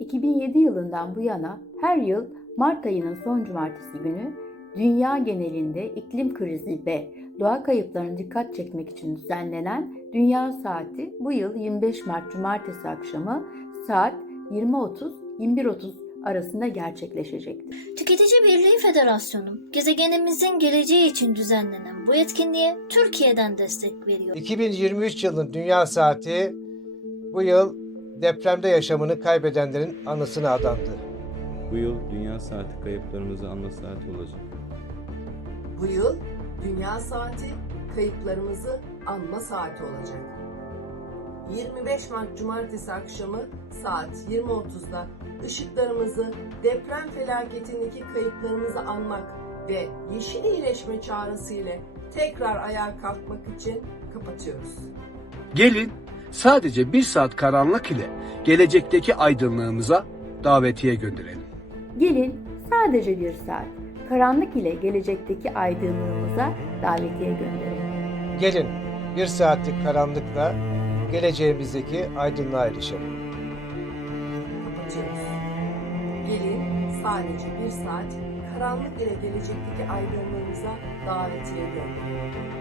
2007 yılından bu yana her yıl Mart ayının son cumartesi günü dünya genelinde iklim krizi ve doğa kayıplarına dikkat çekmek için düzenlenen Dünya Saati bu yıl 25 Mart Cumartesi akşamı saat 20.30-21.30 arasında gerçekleşecektir. Tüketici Birliği Federasyonu, gezegenimizin geleceği için düzenlenen bu etkinliğe Türkiye'den destek veriyor. 2023 yılının Dünya Saati bu yıl depremde yaşamını kaybedenlerin anısına adandı. Bu yıl Dünya Saati kayıplarımızı anma saati olacak. Bu yıl Dünya Saati kayıplarımızı anma saati olacak. 25 Mart Cumartesi akşamı saat 20.30'da ışıklarımızı deprem felaketindeki kayıplarımızı anmak ve yeşil iyileşme çağrısı ile tekrar ayağa kalkmak için kapatıyoruz. Gelin sadece bir saat karanlık ile gelecekteki aydınlığımıza davetiye gönderelim. Gelin sadece bir saat karanlık ile gelecekteki aydınlığımıza davetiye gönderelim. Gelin bir saatlik karanlıkla geleceğimizdeki aydınlığa erişelim. Gelin sadece bir saat karanlık ile gelecekteki aydınlığımıza davetiye gönderelim.